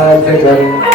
साथ करूं।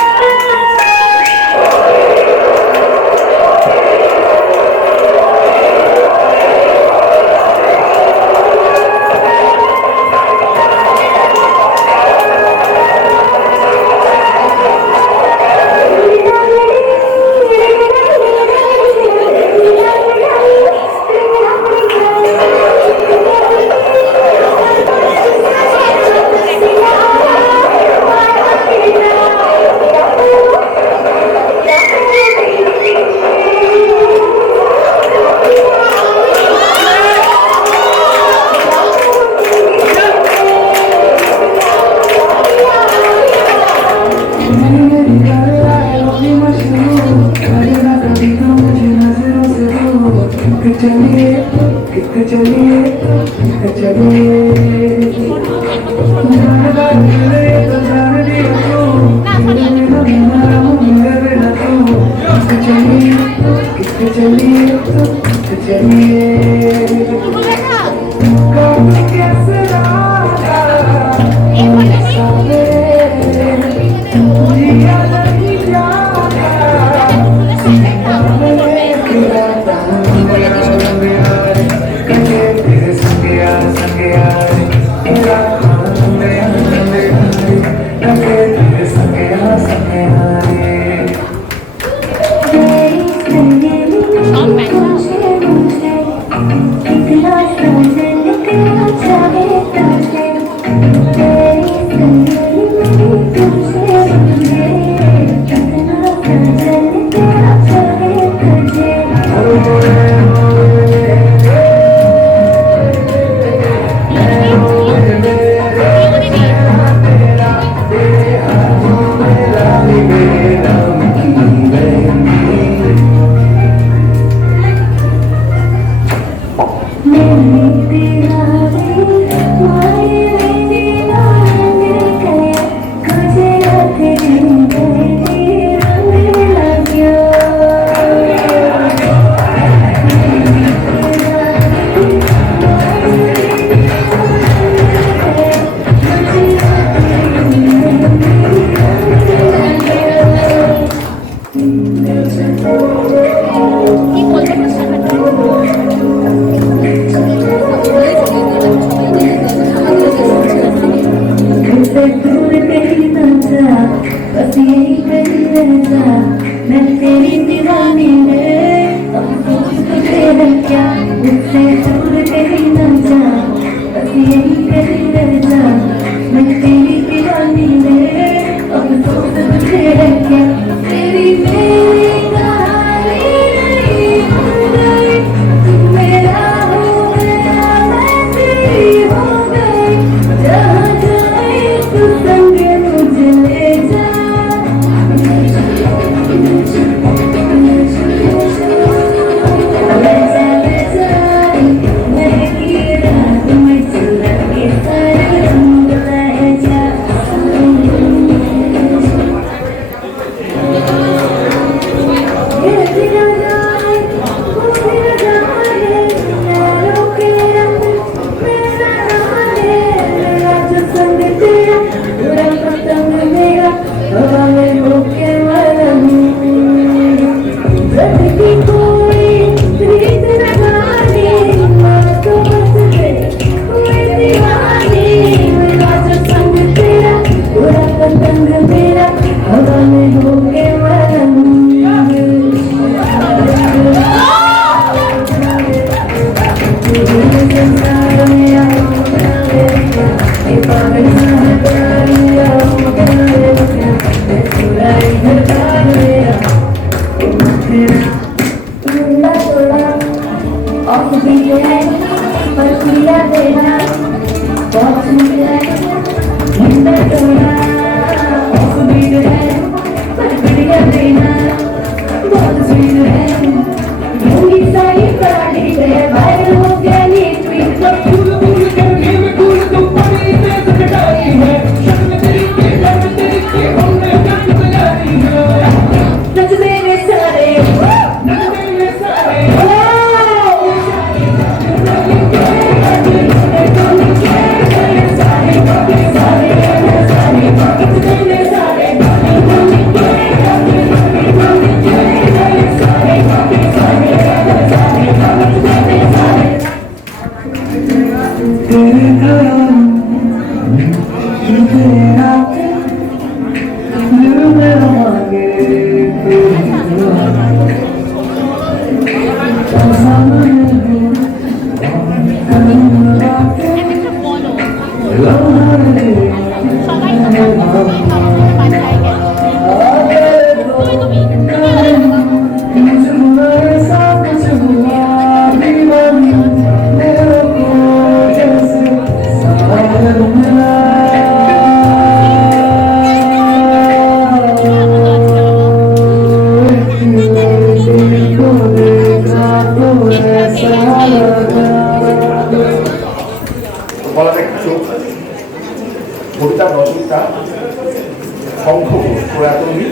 প্রয়াত উনি,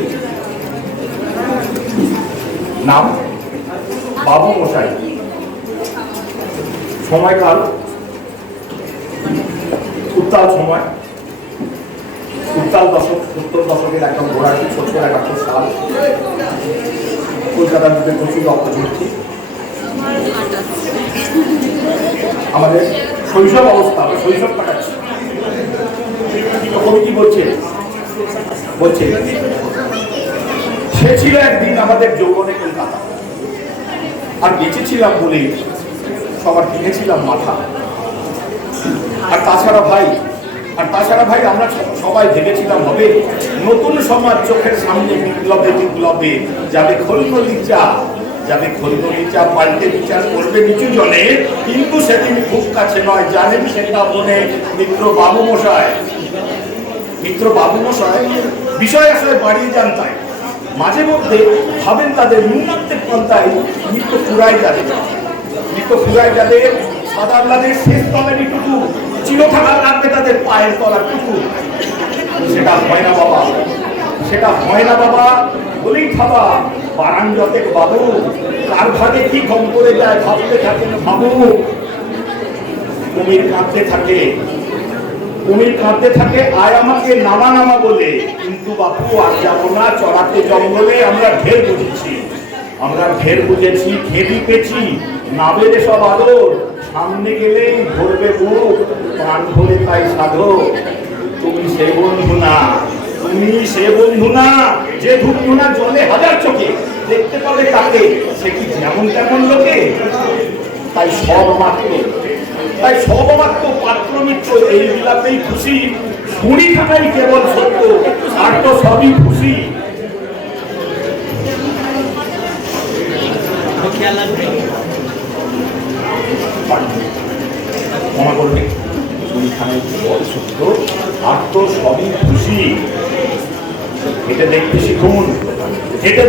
নাম বাবু মশাই। সময়কাল উত্তাল সময়, উত্তাল দশক, 70 দশকের একদম ঘোরাটি 70-71 সাল, কলকাতার মধ্যে প্রচুর অপরচুনিটি। আমাদের শৈশব অবস্থা, শৈশব কাটাচ্ছি। কবি কি বলছে, সে ছিল একদিন আমাদের যৌবনে কলকাতা, আর বেঁচেছিলাম বলে সবার কিনেছিলাম মাথা। আর তাছাড়া ভাই আমরা সবাই ভেবেছিলাম হবে নতুন সমাজ চোখের সামনে বিপ্লবে যাবে খৈনলিচা পাল্টে বিচার করবে নিচু জনে। কিন্তু সেদিন খুব কাছে নয়, জানেন সেটা মনে মিত্র বাবু মশাই বিষয় আসলে বাড়িয়ে যান। তাই মাঝে মধ্যে ভাবেন তাদের ন্যূনাত্মের পন্থায় মৃত্যু ফুরাই যাদের সাদার শেষ তলের টুকু চিরকাল লাগবে তাদের পায়ের তলার টুকু। সেটা হয় না বাবা বলেই খাবা বারাঙ্গতের বাবু, কার ভাগে কি কম করে যায় ভাবতে থাকেন বাবু। কুমির কাঁদতে থাকে আয় আমাকে নামা বলে, কিন্তু বাপু আর যাবো না চড়াতে জঙ্গলে। আমরা ঢের বুঝেছি খেদি পেছি নাবের সব আদর, সামনে গেলেই ধরবে বুক প্রাণ ভরে তাই সাধো। তুমি সে বন্ধু না যে ধুমধু না জলে হাজার চোখে দেখতে পাবে তাকে, সে কি যেমন তেমন লোকে। তাই সব মাত্র পাত্র মিত্র এই বিলাপেই খুশি, শুনি থাকাই কেবল সত্য আর তো সবই খুশি। ক্ষমা করবে, শুনি থাকাই কেবল সত্য আর তো সবই খুশি। এটা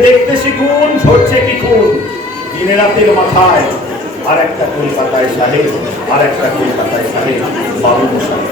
দেখতে শিখুন ঝরছে কি খুন দিনে রাতের মাথায়। আর একটা কলকাতায় সাহেব বাবু মশাই।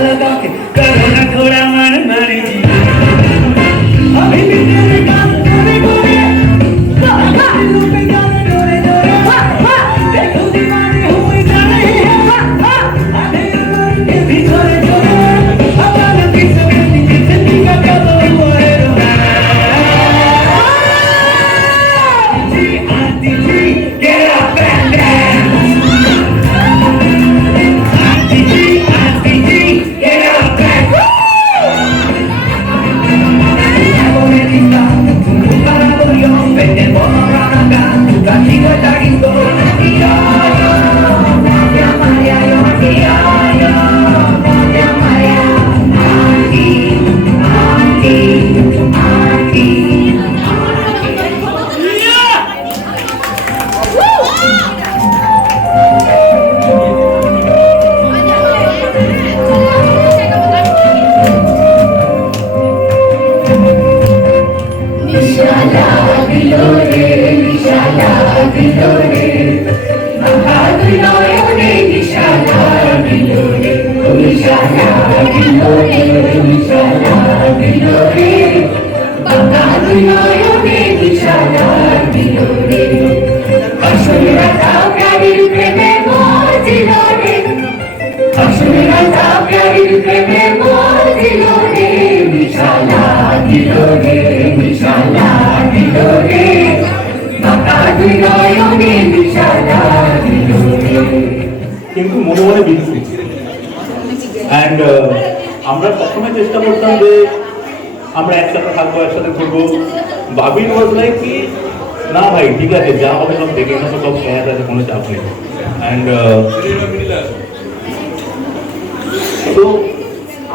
वाला काके करो ना थोड़ा मन मारी जी अभी भी तेरे काम करे करे दिलों पे जाने डोरे डोरे देखो दीवाने हुए जा रहे हैं आधे उम्र के भी छोरे छोरे हमारे पीछे पीछे जिंदगी का कदम हुआ है जी आती जी get up and dance आती जी get up and vete por acá, casita taquito, yo te amaría, yo te amaría, aquí, aquí, aquí. কিন্তু মনে মনে বিদ্যুৎ অ্যান্ড আমরা সবসময় চেষ্টা করতাম যে আমরা একসাথে থাকবো একসাথে ঘুরবো বাবির ওয়াজ লাইক কি না ভাই ঠিক আছে যা হবে সব দেখে নেবো সব খেয়াল আছে কোনো চাপ নেই অ্যান্ড তো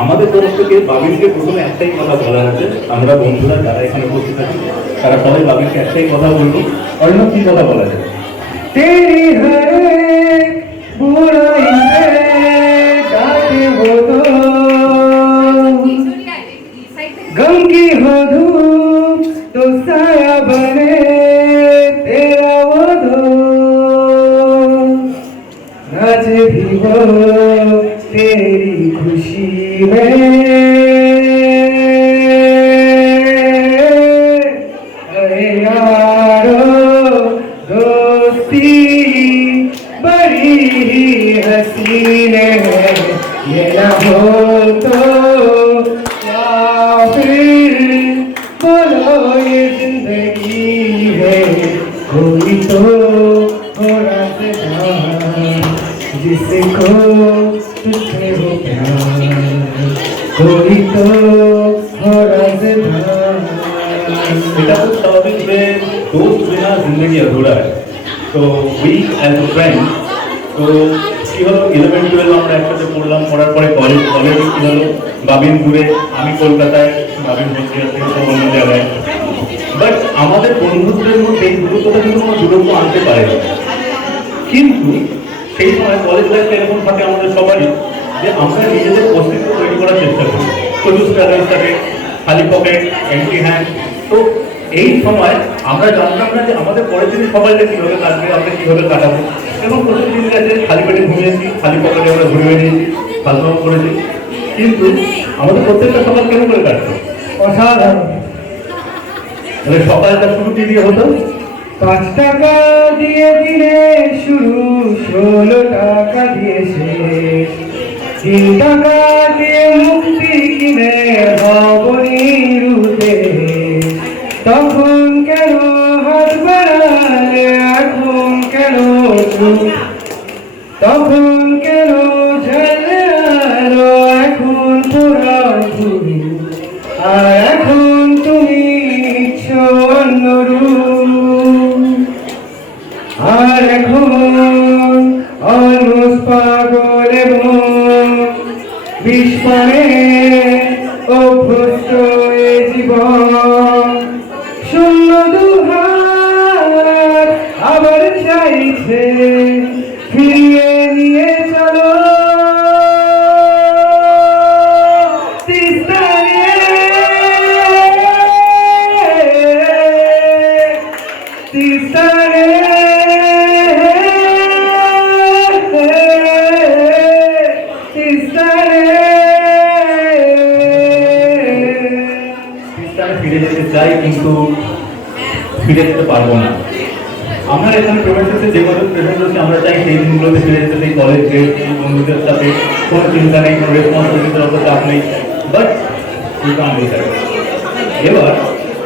আমাদের তরফ থেকে বাবিরকে প্রথমে একটাই কথা বলা আছে আমরা বন্ধুরা যারা এখানে উপস্থিত আছি তারা সবাই বাবিরকে একটাই কথা বলবো অন্য কি কথা বলা যায় तेरी हर बुराई पे डांटे वो तो गम की हो धूप तो साया बने तेरा वो तो नाचे भी वो तेरी खुशी में अरे यारो दोस्ती बड़ी ही हसीन है ये ना हो तो क्या फिर बोलो ये जिंदगी है कोई तो हो रास्ता जिसको तुझसे हो प्यार कोई तो हो रास्ता এটা খুব স্বাভাবিক যে দোস্ত বিনা জিন্দগি अधूरा है তো উই অ্যাজ এ ফ্রেন্ড তো কি হলো 11-12 আমরা একসাথে পড়লাম পড়ার পরে কলেজে কি হলো বাবিন দূরে আমি কলকাতায় বাবিন বসে আছে অন্য জায়গায় বাট আমাদের বন্ধুত্বের মধ্যে এই দূরত্বটা কিন্তু কোনো দূরত্ব আনতে পারে না কিন্তু সেই সময় কলেজ লাইফে এরকম থাকে আমাদের সবারই যে আমরা নিজেদের অস্তিত্ব তৈরি করার চেষ্টা করি প্রচুর স্ট্রাগলস থাকে খালি পকেট এমটি হ্যান্ড তো এই সময় আমরা জানতাম না যে আমাদের পরের দিন সকালটা কীভাবে কাটবে আমরা কীভাবে কাটাবো এবং প্রচুর দিন গেছে খালি পেটে ঘুমিয়েছি খালি পকেটে আমরা ঘুরে বেরিয়েছি ফালতু করেছি কিন্তু আমাদের প্রত্যেকটা সকাল কেন করে কাটতো অসাধারণ মানে সকালটা শুরু কি দিয়ে হতো 5 টাকা দিয়ে দিলে শুরু 16 টাকা দিয়ে শেষ 3 টাকা দিয়ে মুক্তি কিনে হবনিরুতে তখন কেন হাত বাড়ালে এখন কেন চুপ তখন কেন ঝালে আলো এখন পুরা ভুল আর এখন তুমি নিচ্ছ অন্য রূপ আর এখন অলমোস্ট পাগল এবং বিস্ময়ে অভ্যস্ত এ জীবন শূন্য দুহাত আবার চাইছে ফিরিয়ে নিয়ে চলো তিস্তারে তিস্তারে তিস্তারে চাই কিন্তু ফিরে যেতে পারবো না। আমরা এখানে প্রফেসরকে যেভাবে প্রেজেন্ট করছি আমরা চাই সেই দিনগুলোতে ফিরে যেতে, সেই কলেজ ডেট, সেই বন্ধুদের সাথে কোনো চিন্তা নেই, কোনো রেসপন্সিবিলিটির অত চাপ নেই, বাট এবার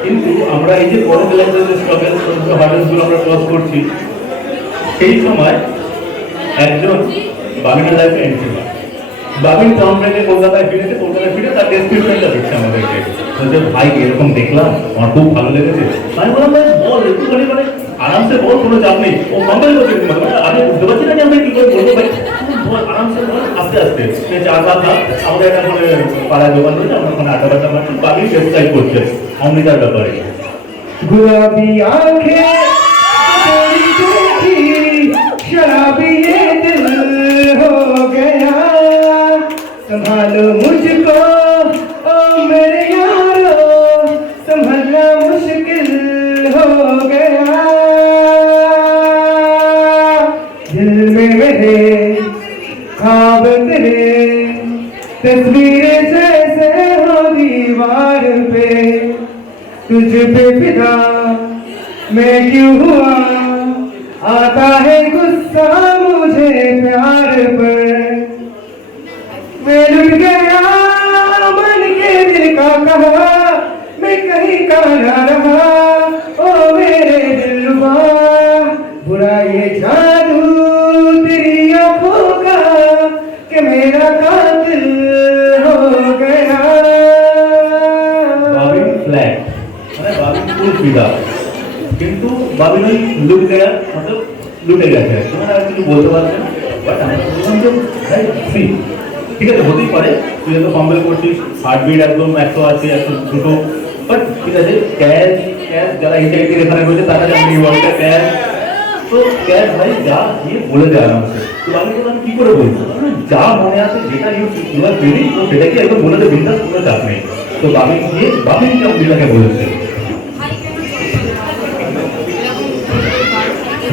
কিন্তু আমরা এই যে কলেজ লাইফের যে স্ট্রাগল, ছোটো হার্ডেলসগুলো আমরা ক্রস করছি, সেই সময় একজন বাবিনের লাইফে এন্ট্রি হয়। বাবিন টাউন থেকে কলকাতায় ফিরে তার ডেসক্রিপশনটা দিচ্ছে আমাদেরকে, বলছে ভাই এরকম দেখলাম, আমার খুব ভালো লেগেছে। আমি বললাম ভাই বল, একটুখানি মানে আরামসে বল, কোনো চাপ নেই। ও কম্পেয়ার করছে, আমি বুঝতে পারছি না যে আমরা কি করে বলবো, ভাই বল আরামসে বল, আস্তে আস্তে চার পাঁচ লাখ আমাদের একটা মানে পাড়ায় দোকান রয়েছে, আমরা ওখানে আড্ডা বাড্ডা মারছি। বাবিন ডেসক্রাইব করছে অমৃতার ব্যাপারে। गुलाबी आंखें तेरी देखी शराबी ये दिल हो गया, संभालो मुझको ओ मेरे यारो, संभालना मुश्किल हो गया। दिल में मेरे ख्वाब तेरे तस्वीरें जैसे हो दीवार पे, तुझ पे फिदा मैं क्यों हुआ, आता है गुस्सा मुझे प्यार पर। मैं लुट गया मन के दिल का कहा, मैं कहीं का ना रहा ओ मेरे दिलवा, बुरा ये जादू तेरी आंखों का कि मेरा कातिल हो गया। বাবিন ফ্ল্যাট মানে বাবিন ফুল ফিদা, কিন্তু বাবিন ওই লুট গেয়া মতলব লুটে গেছে, তোমার আর কিছু বলতে পারছে না। বাট আমরা বললাম যে ভাই ফ্রি, ঠিক আছে হতেই পারে, তুই যত কম্পেয়ার করছিস হার্টবিট একদম 100 আছে 102, বাট ঠিক আছে ক্যাশ ক্যাশ যারা ইন্টারভিউ এখানে রয়েছে তারা জানি ওয়ার্ডটা ক্যাশ, তো ক্যাশ ভাই যা গিয়ে বলে দেয় আরামসে। তো আমি বললাম কি করে বলবো, যা মনে আছে যেটা ইউ আর ফিলিং তো সেটাকে একদম বলে দেয়, বিন্দাস, কোনো চাপ নেই। তো বাবিন গিয়ে বাবিনকে অমৃতাকে বলেছে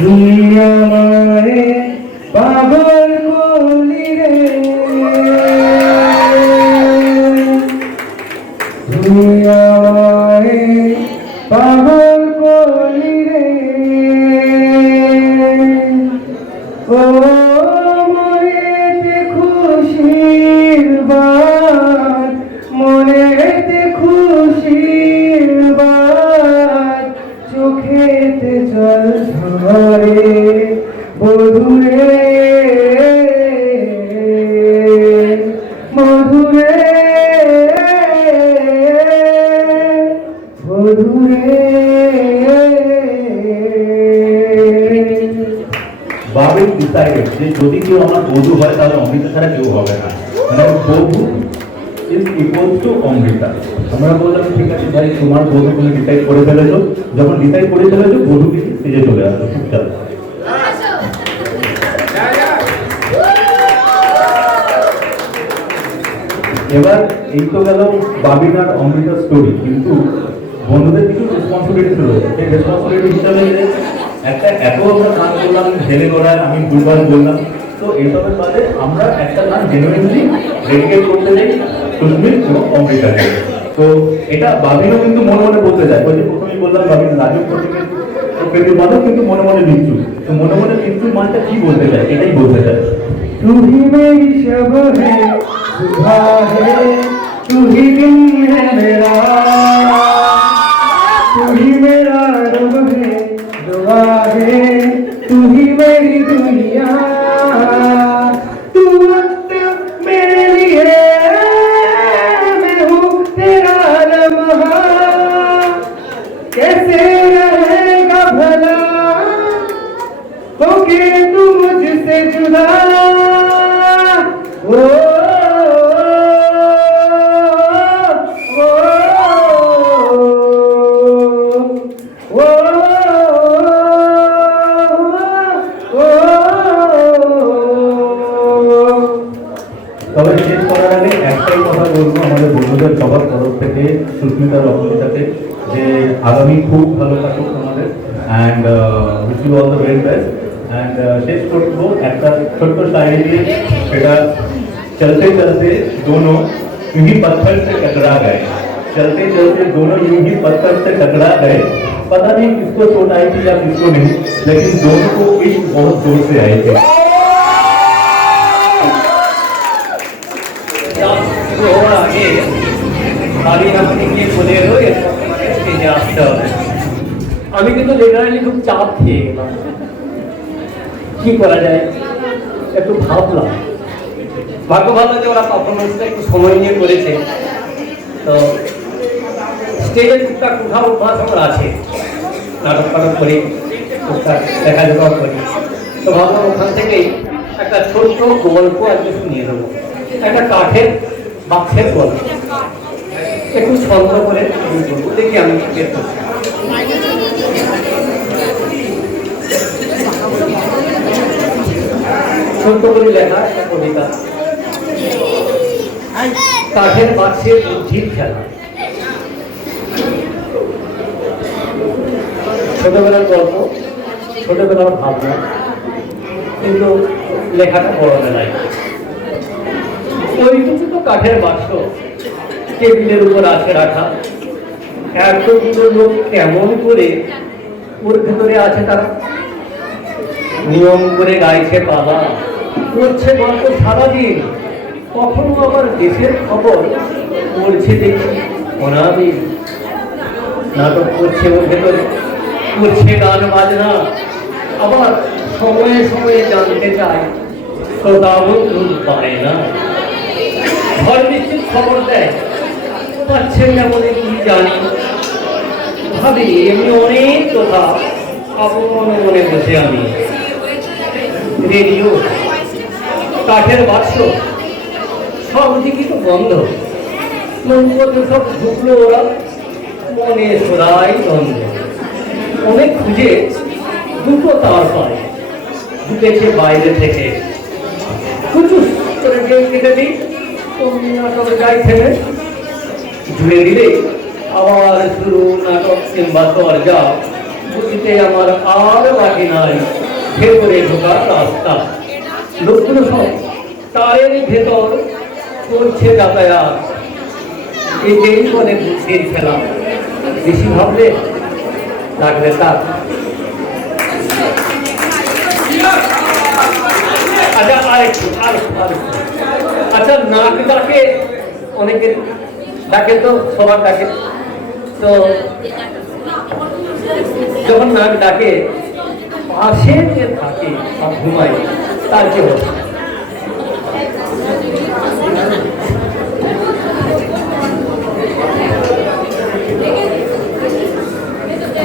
दुनिया मारे पागल कोली रे, दुनिया मारे पागल कोली रे, ओ मनेते खुशिर बात, मनेते खुशिर बात, চোখেতে জল ঝরে বধুরে মধুরে বধুরে। বাবিন ডিসাইডেড যে যদি কেউ আমার বধূ হয় তাহলে অমৃতা ছাড়া কেউ হবে না, মানে বধূ ইজ ইকুয়াল টু অমৃতা। আমরা বললাম ঠিক আছে ভাই তোমার বধূ তুমি ডিসাইড করে ফেলেছো, যখন ডিসাইড করে ফেলেছো বধূকে স্টেজে চলে আসো চুপচাপ। এবার এই তো গেল বাবিন আর অমৃতার স্টোরি, কিন্তু বন্ধুদের কিছু রেসপন্সিবিলিটি রয়েছে। সেই রেসপন্সিবিলিটি হিসাবে একটা এত আমরা গান করলাম ঢেলে করায়, আমি দুবার বললাম, তো এইসবের বাদে আমরা একটা গান জেনুইনলি ডেডিকেট করতে চাই সুস্মিত এবং অমৃতাকে। তো এটা বাবিনও কিন্তু মনে মনে বলতে যায়, ওই যে প্রথমেই বললাম বাবিন রাজু প্রকৃতির মানব কিন্তু মনে মনে বিচ্ছু, তো মনে মনে বিচ্ছুর মানটা কি বলতে চায় এটাই বলতে চায়। तू ही मेरी शब है सुबह है, तू ही दिन है मेरा, तू ही मेरा रब है दुआ है, तू ही मेरी दुनिया, तू वक्त मेरे लिए, मैं हूँ तेरा लम्हा, कैसे रहेगा भला होके तू मुझसे जुदा। ओ তবে শেষ করার আগে একটাই কথা বলবো আমাদের বন্ধুদের সবার তরফ থেকে সুস্মিতার অমৃতাকে, যে আগামী খুব ভালো থাকুক আমাদের, and wish you all the very best. অ্যান্ড শেষ করবো একটা ছোট্ট শায়রি দিয়ে, সেটা চলতে চলতে দোনো ইন্হি পत्थर से टकरा गए, चलते चलते दोनों यूं ही पत्थर से टकरा गए। पता नहीं किसको चोट आई थी या किसको नहीं, लेकिन दोनों को इश्क बहुत जोर से आए थे। ওর আগে আমি আপনাকে বলে এলো এরপর তোমাকে স্টেজে আসতে হবে। আমি কিন্তু জেনারেলি খুব চাপ খেয়ে গেলাম, কি করা যায় একটু ভাবলাম। ভাগ্য ভালো যে ওরা পারফরমেন্সটা একটু সময় নিয়ে করেছে, তো স্টেজে টুকটাক উঠা অভ্যাস আমার আছে, নাটক ফাটক করি, টুকটাক দেখাশোনাও করি। তো ভাবলাম ওখান থেকেই একটা ছোট্ট গল্প আজকে শুনিয়ে দেবো, একটা কাঠের বাক্সের গল্প, একটু ছন্দ করে দেখি আমি বের করছি। ছোট্ট করে লেখা একটা কবিতা, কাঠের বাক্সের বুদ্ধির খেলা। ছোটবেলার গল্প, ছোটবেলার ভাবনা, কিন্তু লেখাটা বড়বেলায়। ওইটুকু তো কাঠের বাক্স টেবিলের উপর আছে রাখা, এতগুলো লোক কেমন করে ওর ভেতরে আছে তারা নিয়ম করে গাইছে বাবা, করছে গল্প সারাদিন, কখনো আবার দেশের খবর পড়ছে দেখি অনাদিন। নাটক করছে ওর ভেতরে, করছে গান বাজনা, আবার সময়ে সময়ে জানতে চায়, শ্রোতাও পায় না। ঘর নিশ্চিত খবর দেয়, পাচ্ছে না বলে কি জানি, ভাবি এমনি অনেক কথা আপন মনে বসে আমি। রেডিও, কাঠের বাক্স, সব দিকে তো বন্ধ, মধ্যে সব ঢুকলো ওরা, মনে সরাই দ্বন্দ্ব। অনেক খুঁজে দুটো তার পায়, ঢুকেছে বাইরে থেকে, কুচুস করে কেটে দিই, অমনি নাটক গাই থেমে জুড়ে দিলে আবার শুরু নাটক কিংবা দরজা। বুঝতে আমার আর বাকি নাই ভেতরে ঢোকার রাস্তা। লোকগুলো সব তারের ভেতর করছে যাতায়াত, এটাই বলে বুঝিয়ে খেলা। বেশি ভাবলে লাগবে তার। আচ্ছা আরেকটু আচ্ছা, নাক ডাকে অনেকের ডাকে, তো সবার ডাকে, তো যখন নাক ডাকে পাশে যে থাকে বা ঘুমায় তার কি হবে?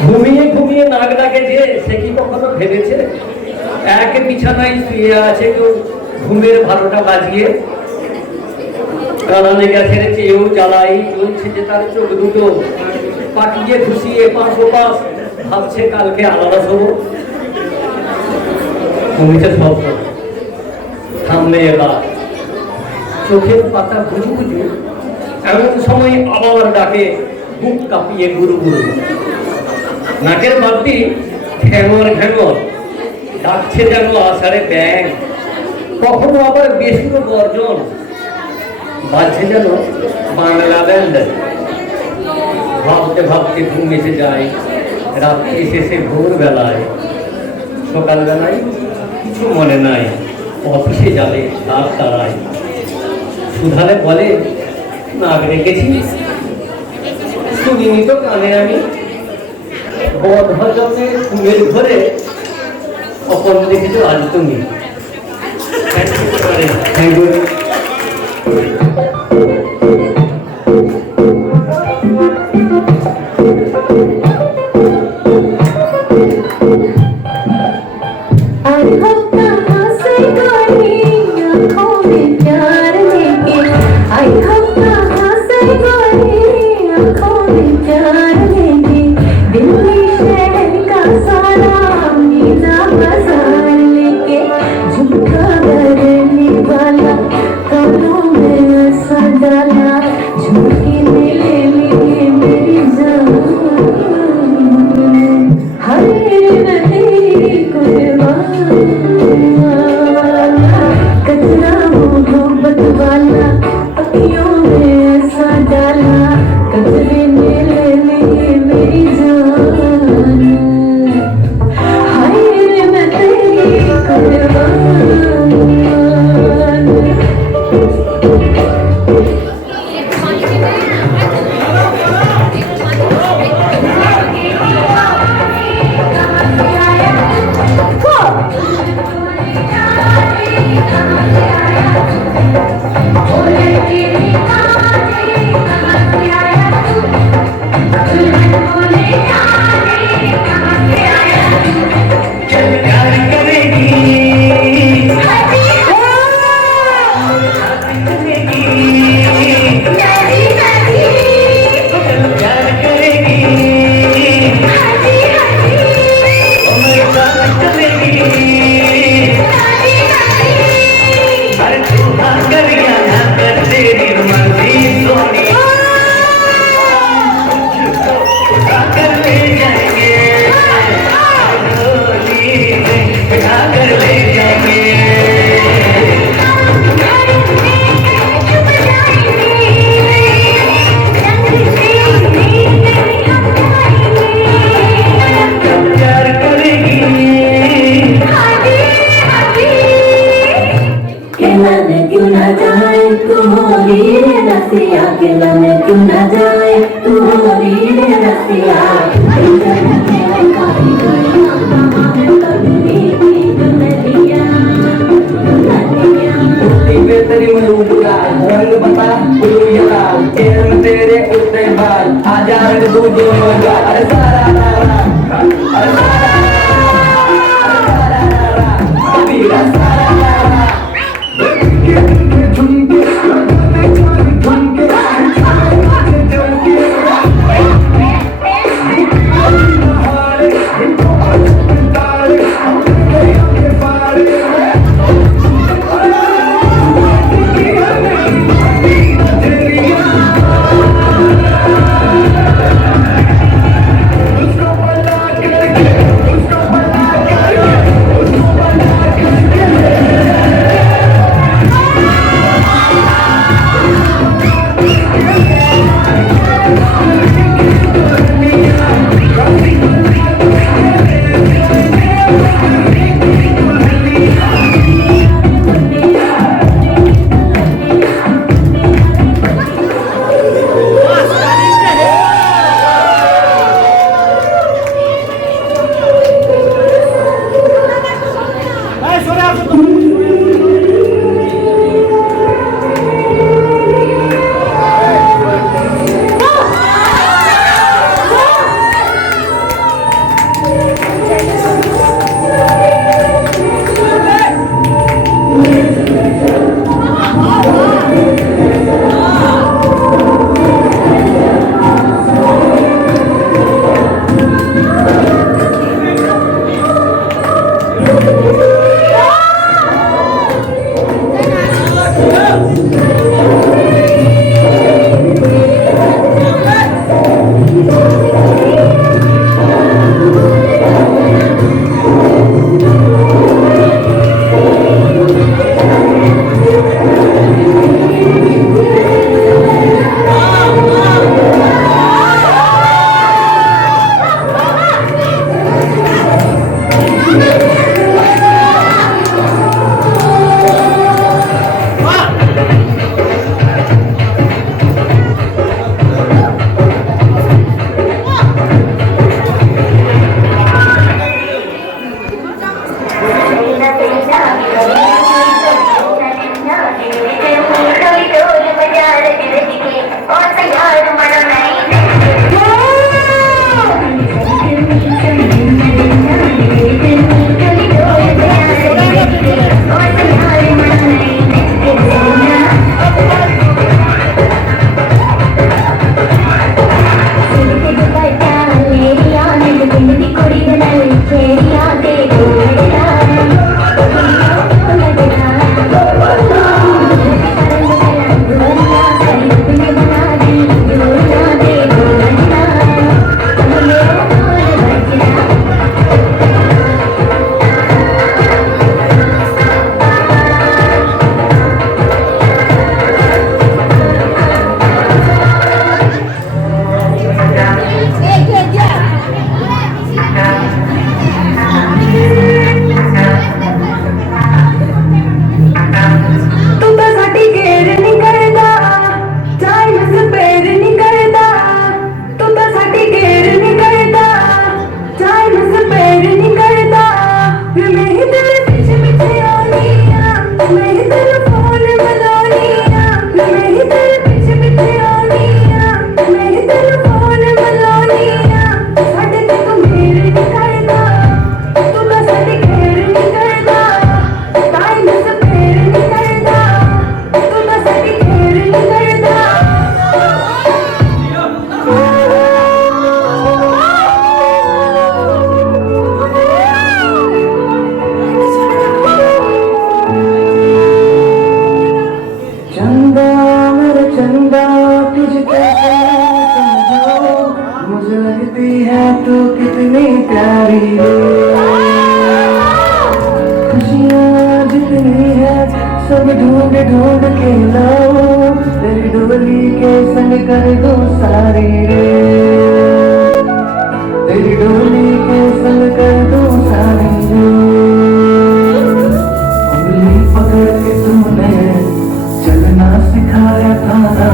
ঘুমিয়ে ঘুমিয়ে নাক ডাকে যে, সে কি কখনো ভেবেছে এক বিছানায় শুয়ে আছে কেউ ঘুমের 12টা বাজিয়ে, কারণে গেছে চেয়েও জ্বালাই, চলছে যে তার চোখ দুটো পাকিয়ে ঘুষিয়ে পাঁচ ভাবছে কালকে আলাদা হবো। ঘুমিতে শব্দ থামলে এবার, চোখের পাতা বুঝু বুঝু, এমন সময় আবার ডাকে বুক কাঁপিয়ে গুরু গুরু। নাকের বাদ্যি ঘ্যাঙর ঘ্যাঙর ডাকছে যেন আষাঢ়ে ব্যাং, কখনো আবার বেসুরো গর্জন বাজছে যেন বাংলা ব্যান্ড। ভাবতে ভাবতে ঘুম এসে যায়, রাত্রি শেষে ভোরবেলায়, সকালবেলায় কিছু মনে নাই, অফিসে যাবে তার তারায়। সুধালে বলে নাক রেখেছি, শুনিনি তো কানে আমি, বদহজমে ঘুমের ঘরে অপর দেখেছো আজ তুমি। Thank you. अखियों में ऐसा डाला कतरे मेरे लिए मेरी जान, हाय रे मैं तेरी कुर्बान। क्यों ना जाए तू होरी रे रसिया, खिलने क्यों ना जाए तू होरी रे रसिया। तेरी मलूका रंग बता बुलू लाल, तेरे में तेरे उतरे बाल, आजा रे तू दोनों गाल। अरे सारा रारा, अरे सारा रारा, अबीरा सारा रारा। झुमके प्यारी रे खुशियाँ जितनी है सब ढूंढ ढूंढ के लाओ तेरी डोली के संग कर दो सारी रे तेरी डोली के संग कर दो सारी रे उंगली पकड़ के तूने चलना सिखाया था ना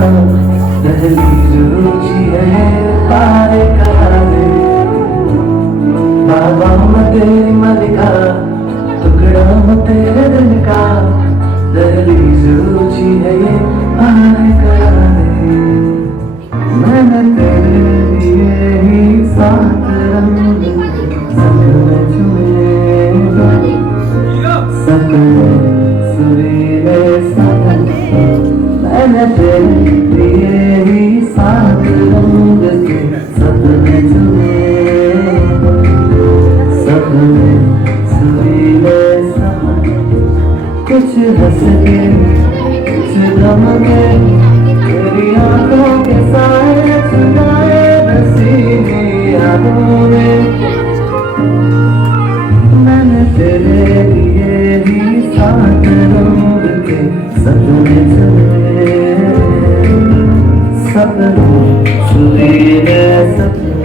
दहलीज ऊंची है पार करा दे बाबा मैं तेरी मलिका टुकड़ा हूँ तेरे दिल का दहलीज ऊंची है ये पार करा दे मैंने तेरे लिए ही सात रंग सपने चुने सपने सुरीले सपने मैंने तेरे लिए ही सात रंग के सपने चुने सपने सुरीले सपने कुछ हंस के कुछ गम के तेरी आंखों के साए सुनाए नसीबी यादों में मैंने तेरे लिए ही सात रंग के सपने चुने सपने सुरीले सपने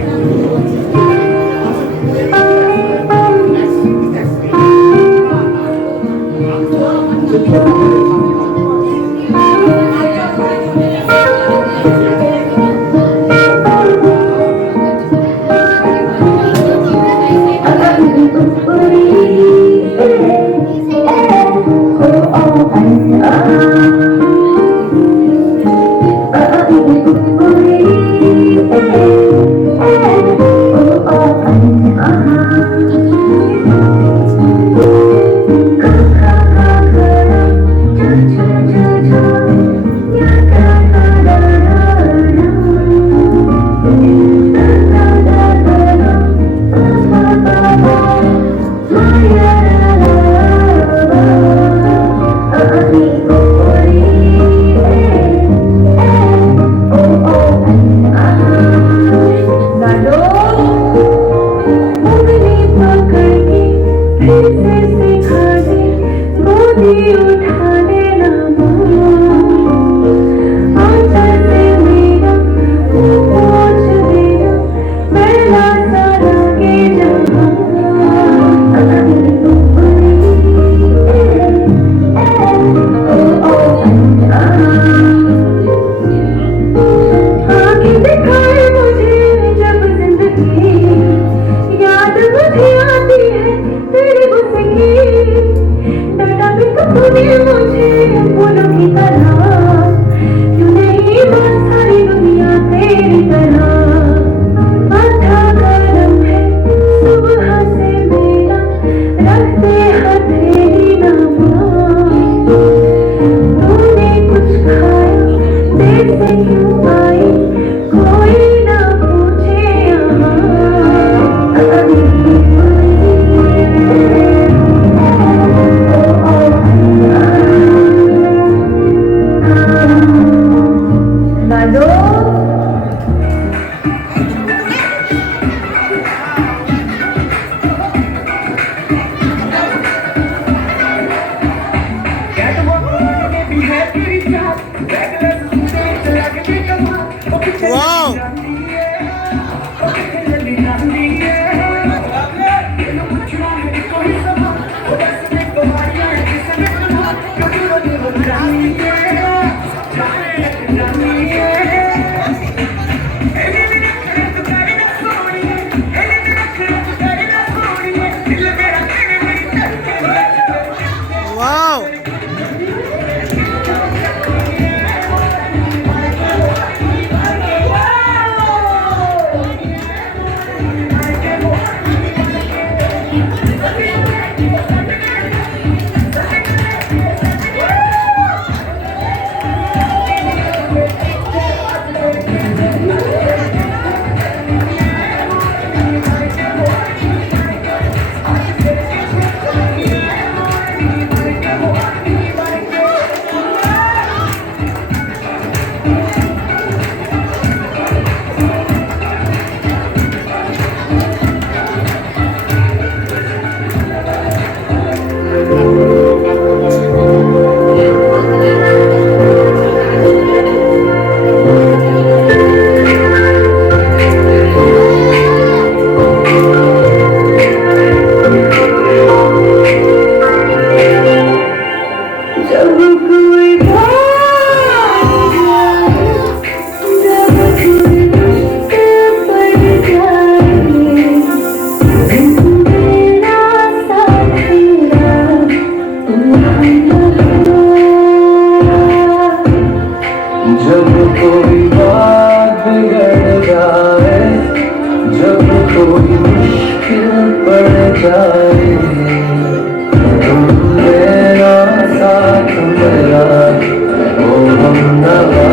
कोई बात बिगड़ जाए, जब कोई मुश्किल पड़ जाए, तुम मेरा साथ मेरा ओ हमनवा।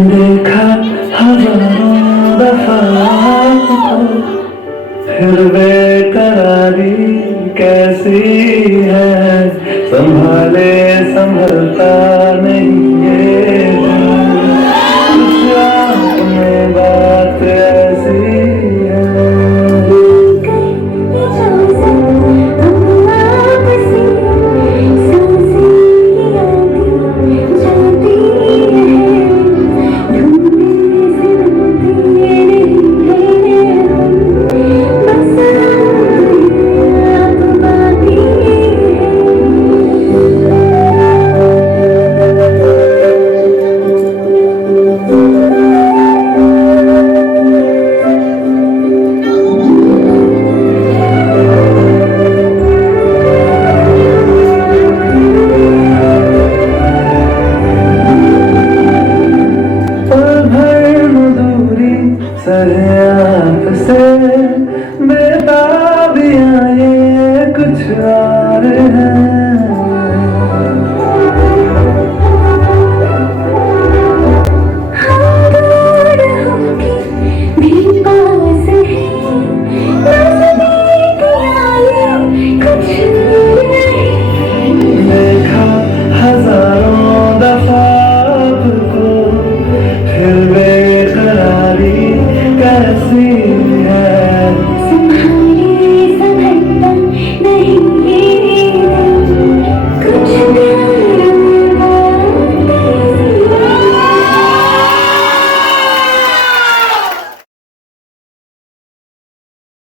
देखा